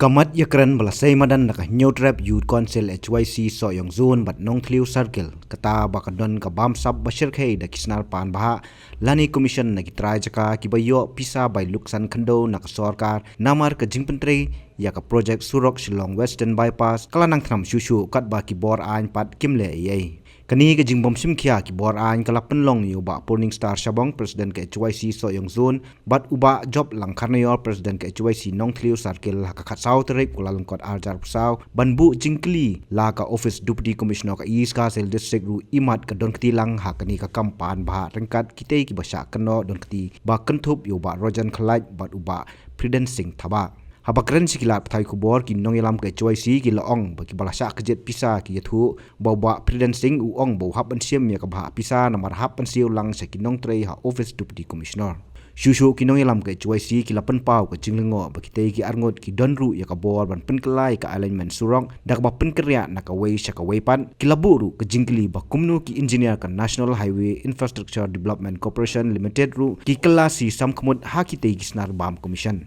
Kamat yakran balasay madan naka New Trap Youth Council HYC so yung zone bat nong tliu circle kata bakadon ka bam sab bashir khay da kisnar pan baha lani commission nagitray jaka kibayo pisa by luksan khando naka sarkar namar ka jingpentre ya ka project surok Shillong Western Bypass kalanang thram shushu kat ba ki bor ain pat kimle yai kani ka jingbom simkhia ki bor ain kala penlong yu ba Purning Star Shabong president ka HYC so yung zone bat uba job lang karnayor president ka HYC nong tliu circle ka khatsau terek kulalong kot arjar pusau banbu jingkli la ka office deputy commissioner ka East Kasel district ru imat ka don ktilang ha kani ka kampan bah rengkat kitei ki basha kano don kti ba kentup yu ba rojan khalaj bat uba prudent sing thaba habakren sikila thai kubor ki nong yalam ke HYC ki laong ba ki balasha kejet pisa ki yathu bawa prudent sing uong bo hap ansiam ya ka bah pisa namar hap ansiu lang sa kinong trei ha office deputy commissioner shushu kinong yalam ke HYC ki lapan pau ka jinglengo ba ki tei ki arngot ki donru ya ka bor ban penkelai ka alignment surong dak ba penkerya na ka wei sha ka weipan ki laburu ka jingkli ba kumnu ki engineer ka National Highway Infrastructure Development Corporation Limited ru ki kelasi samkmut ha ki tei ki snar bam commission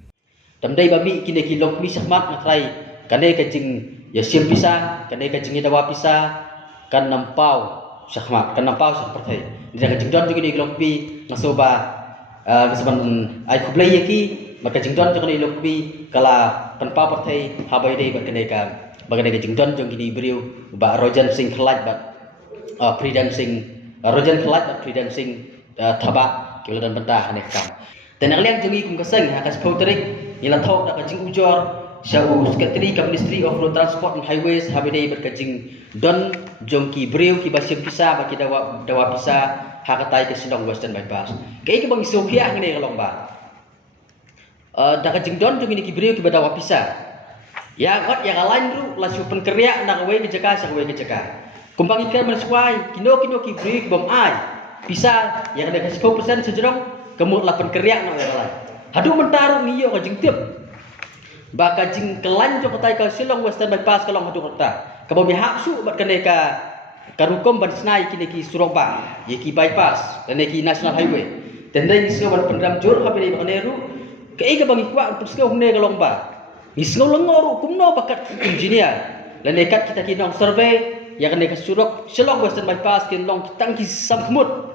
Tamday babi kini kilong mi sakmat matray kane kajing ya sim pisa kane kajing dawa pisa kan nampau sakmat kan nampau seperti dia kajing don juga di kilong pi ngasoba ngasoban ai kublai yaki maka kajing don juga di kilong pi kala tanpa partai habai dei bakane ka bagane kajing don juga di beriu ba rojan sing khlaj ba prudent sing rojan khlaj ba prudent sing thaba kilo dan bentah ane kam dan alian jungi kum kaseng hakas pauterik ila thok dak kajing ujor syau secretary ka Ministry of Road Transport and Highways habidai berkajing don jongki breu ki basim pisa baki dawa pisa hakatai ke Shillong Western Bypass kai ke bang Sophia ngene kalong ba dak kajing don jongi ki breu ki dawa pisa ya got ya lain ru la su penkerya nak we ke jaka sa we ke jaka kumbang ikan mensuai kino ki breu ki bom ai pisa yang ada 10% sejerong kemut la penkerya nak ya lain hadu mentaru ngiyo ka jingtip ba ka jing kelan jo katai ka Shillong Western Bypass kalong hadu kota ka bobi hapsu bat kene ka karukom ban snai kini ki Surabaya ye ki bypass dan ki national highway tendai ni ban pendam jur ha bini bakane ru ka ika bangi kwa persko hune kalong ba ni sno lengoru kumno bakat engineer dan nekat kita ki nong survey ya kene ka surok Shillong Western Bypass kin long kitang ki samkhmut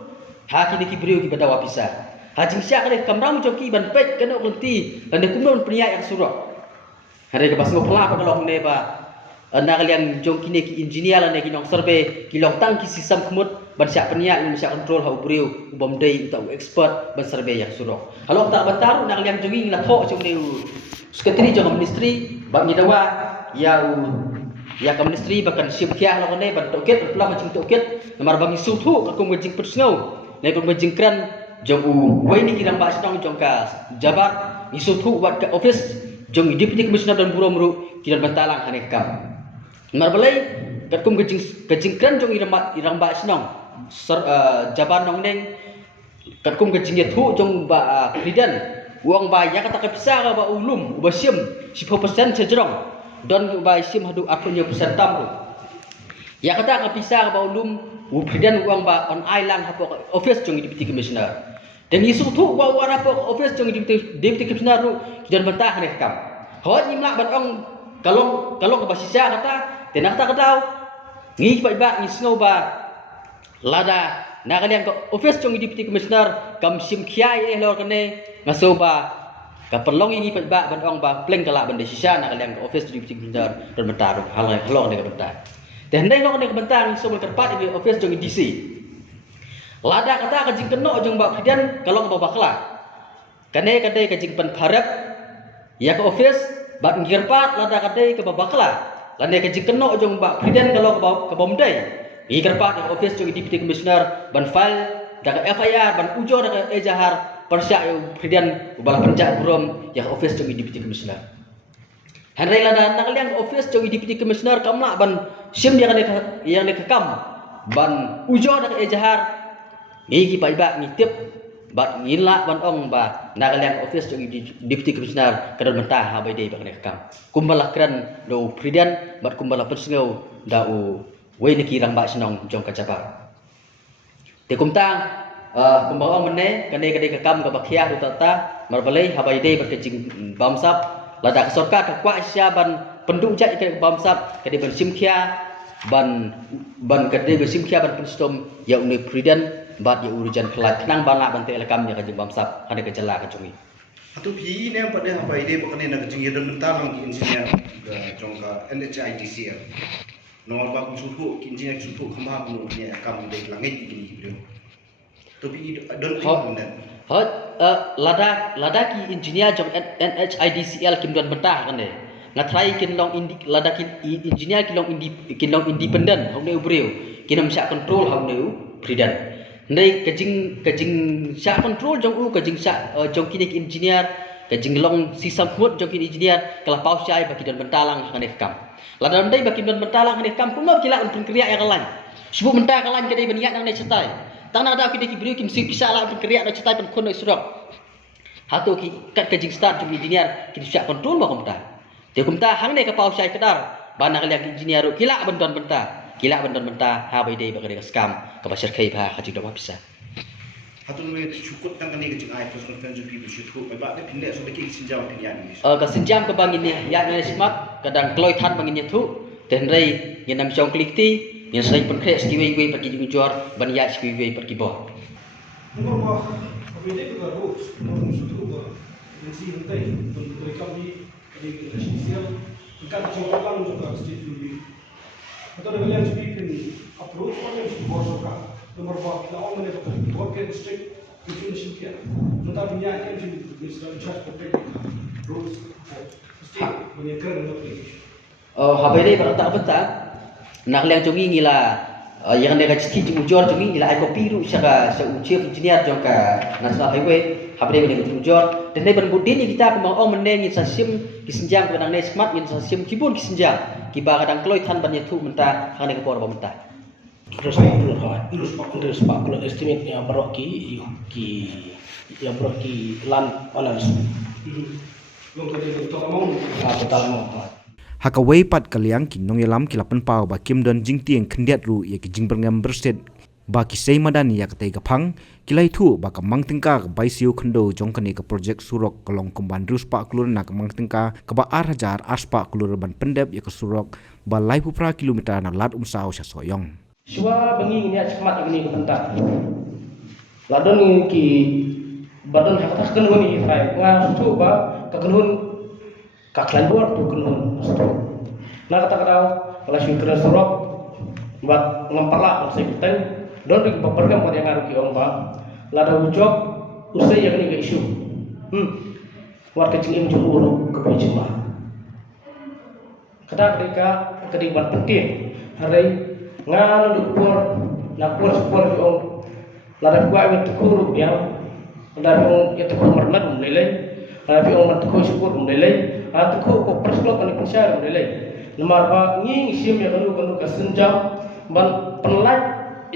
ha kini ki beriu ki badawa pisah hajing siak kali kamram joki ban pet kena ulti dan kumnon pria yang surok hari ke basgo pela kalau ne ba anda kalian joki ne ki engineer la ne ki nong survey ki long tang ki sistem kemut ban siak penia yang bisa control ha ubriu ubom dei utau expert ban survey yang surok kalau tak bantaru nak kalian jogi la thok jong ne secretary jong ministry ba ni dawa ya ka ministry bakan sim kia lo ne ban toket pula macam toket namar bangi suthu ka kum jing persngau ne kum jing kran jong wei ni kirang ba stong jong ka jabat isutu wat ka office jong deputy commissioner dan bureau meru kirang bentalang hane kam marbalai kat kum kejing kran jong irang ba stong jabat nong neng kat kum kejing thu jong ba kridan uang ba ya kata kapisa ka ba ulum ba sim 10% sejrong don ba sim hadu akunyo persen tam ya kata kapisa ka ba ulum Presiden uang ba on island hapo office jong deputy commissioner dan isu tu wa hapo office jong deputy commissioner ru dan bentah ne kam hot nyimla ban ong kalong ka basisa kata tenak ta katau ngi ba ngi sngo ba lada na kalian ka office jong deputy commissioner kam sim khiai lor kane ngaso ba ka perlong ngi ba ban ong ba pleng kala ban desisa na kalian ka office deputy commissioner dan bentah ru halong ne ka bentah dan hendai lo kena bentang so berkerpat di office jong DC. Lada kata kajing keno jong bak presiden kalau ke bakla. Kane kadai kajing pen pharap ya ke office bak ngirpat lada kadai ke bakla. Lane kajing keno jong bak presiden kalau ke bomdai. I kerpat di office jong deputy commissioner ban file dak FIR ban ujo dak ejahar persya presiden bala pencak burom ya office jong deputy commissioner. Hendai lada nak liang office jong deputy commissioner kamla ban sim dia yang kam ban ujo dak ejahar ngi ki ba ngitip bat ngila ban ong ba nak liang office jong deputy commissioner kadon mentah ha bai dei ba kam kumbala kran do presiden bat kumbala persngau da u we ni kirang ba senong jong kacapa te kumtang kumbawang mene kane kam ka bakhia do tata marbalai ha bai dei ba kejing bamsap lada sorka ka kwa sia ban penduk jat ke bam sap ke ban simkhia ban ke ban simkhia ban penstom ya uni priden bat ya urujan kelat kenang bala ban te lekam ya ke bam sap ada ke jela ke cungi Atau pi ne pada apa ide pokoknya nak jing yedon mental nang engineer ga jongka NHIDCL. Nomor ba kusuhu engineer kusuhu khamha kuno ne kam de langit gini bro. To pi don pindan. Hot lada ki engineer jong NHIDCL kim don betah kan de. Ngatrai kin long lada ki engineer ki long independent hong ne ubreu kinam syak control hong ne pridan. Ndai kajing syak control jong u kajing syak jong kini engineer kajing long sistem mut jong kini engineer kala pau syai bagi don bentalang kan kam. Lada ndai bagi don bentalang kan kam kuma kila un kriya yang lain. Sebut mentah kalan kedai beniat nang ne cetai. Tang nak dak ki beri kim sik bisa lah berkeriak nak cetai pen kon surok. Hatu ki kat kajing start jong engineer ki syak control ba komta. Dia komta hang ne ka pau syai kedar. Banang liak engineer kila bendon benta. Kila bendon benta ha bai dei bakade skam ka basir kai pha ka jidom bisa. Hatu me cukut tang kani kajing ai press conference people should hope ba de pinle so beki sinjam pinyan ni. Ka sinjam ka bangin ni ya ne smart kadang kloi than bangin ni thu. Den rei ngenam jong klikti yang sai pen kre skiwi wi pergi jujur ban ya skiwi wi pergi boh. Nomor bah, apa ini juga harus nomor satu bah, yang sih hentai untuk mereka di residensial, ikan coba kalau juga setiap minggu. Atau dengan yang speaking approach mana yang sudah bersoka, nomor bah kita orang mana itu work strict definition kia, nanti punya yang jadi misalnya charge protect rules, mesti punya keren application. Habai dei bar tak benta nak liang jongi ngila yang ne ka chithi jujur jongi ngila ai kopi ru saka sa uchief engineer jong ka national highway habai dei jujur dan ne ban budin ni kita ko mau meneng sa sim kisenjang ko nang ne smart ngin sa sim kibun kisenjang ki ba kadang kloi than ban yathu menta hang ne ko por ba menta Terus pak kalau estimate yang berok ki land owners Long tadi itu mau. total mau. Hakaway pat kaliang kinong yalam kilapan pau ba kim don jing tieng khendiat ru ye ki jing berngam berset ba ki sei madan ya katai kapang kilai thu ba ka mang tingka ka bai siu khando jong kani ka project surok kolong kumban rus pa klur na ka mang tingka ka ba 8000 aspa klur ban pendep ya ka surok ba lai pupra kilometer na lat umsau sya soyong. Suwa bengi ini cemat ini ke bentar. Ladon ki badan hak kan ni hai nga tu ba ka kenun ka klan bor tu kenun na kata kadau kalau sing kena surok buat ngamparla usai kita don di beberapa yang ngaruh ki orang ba lada ujok usai yang ni ke isu war kecil im juru ke pejma kata mereka kediban penting hari ngan dukur napur sepur om lada kuai itu kuru yang lada om itu kuru mermat mulai lada om itu kuru sepur mulai atau kuru persklop ane pensyar mulai nomor ba nging sim yang kanu kasenjam ban penlaj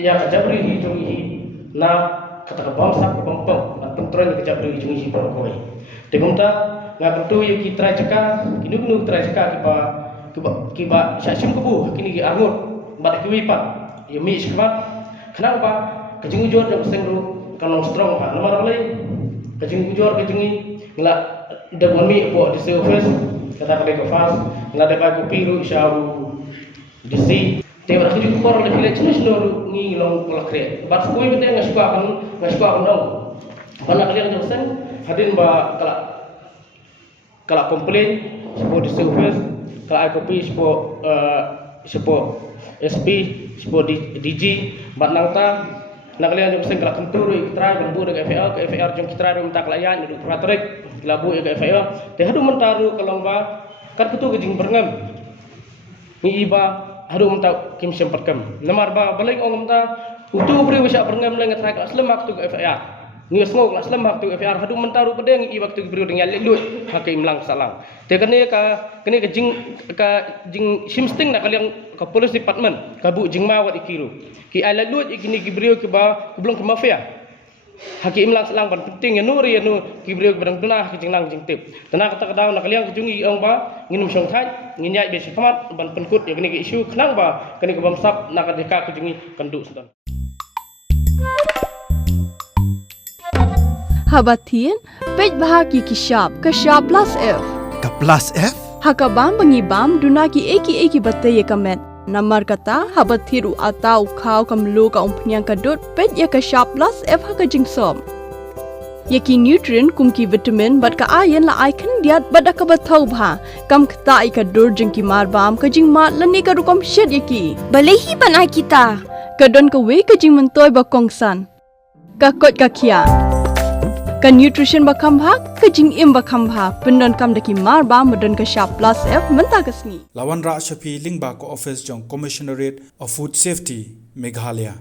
ya kajabri hijung hi na kata bangsa kepompong atau tren kajabri hijung hi berkoi tegumta ngak tu ye kitra ceka kinu tra ceka kiba syasim kubu kini ki angut bad kiwi pak ye mi skmat kenapa kajing ujor jam sengru kanong strong ha nomor lain kajing ujor kajing ngla dagon mi po di surface kata ke fas ngla de ba ku piru syau disi te bar kajing kupor le kile chnes no ngi long pola kre bat koi bete ngaspa kan dong kana kalian jam sen hadin ba kala komplain sepo di surface kala kopi sepo SP sepo DG bat nangta nak kalian jom sengkala kentur iktra bambu dengan FAR jom kitra rum tak layan duduk praterik labu ke FAR te hadu mentaru kalongba kan kutu gejing berngam ni iba hadu mentau kim semperkem lemar ba balik ong menta utu beri wasa berngam lengat rak aslam waktu ke FAR ni semua kelas lemah tu FAR hadu mentaru pedeng i waktu beri dengan lelut hakim lang salang te kene ke jing simsting nak kalian ke police department kabu jing mawat ikiru ki ala lut ikini gibriu ke ba belum ke mafia hakim lang salang ban penting ya nuri ya nu gibriu barang tunah ke jing lang jing tip tanah kata kadau nak kalian kejungi ong ba nginum song thai nginyai be sikamat ban penkut ya kini ke isu kenang ba kini ke bamsap nak deka kejungi kenduk sedang Habatien, pej bahagi kishab, kashab plus F. ka plus F Hakabam bangibam dunaki eki batay kamet. Namar kata habat thiru atau kau kamlu ka umpnyang kadut pet ya ka sharp plus F haka jingsom. Yaki nutrient kumki vitamin bat ka ayan la icon diat bat ka bathau bha kam kta ka dur jingki marbam ka jing mat lani ka rukom shed yaki. Balehi banai kita. Kadon ka we ka jing mentoy ba kongsan. Ka kot ka kia. Ka nutrition ba khambha ka jing im ba khambha pendon kam daki marba modon ka sharp plus F menta kasni. Lawan Ra Shafi Lingba ko office jong Commissionerate of Food Safety Meghalaya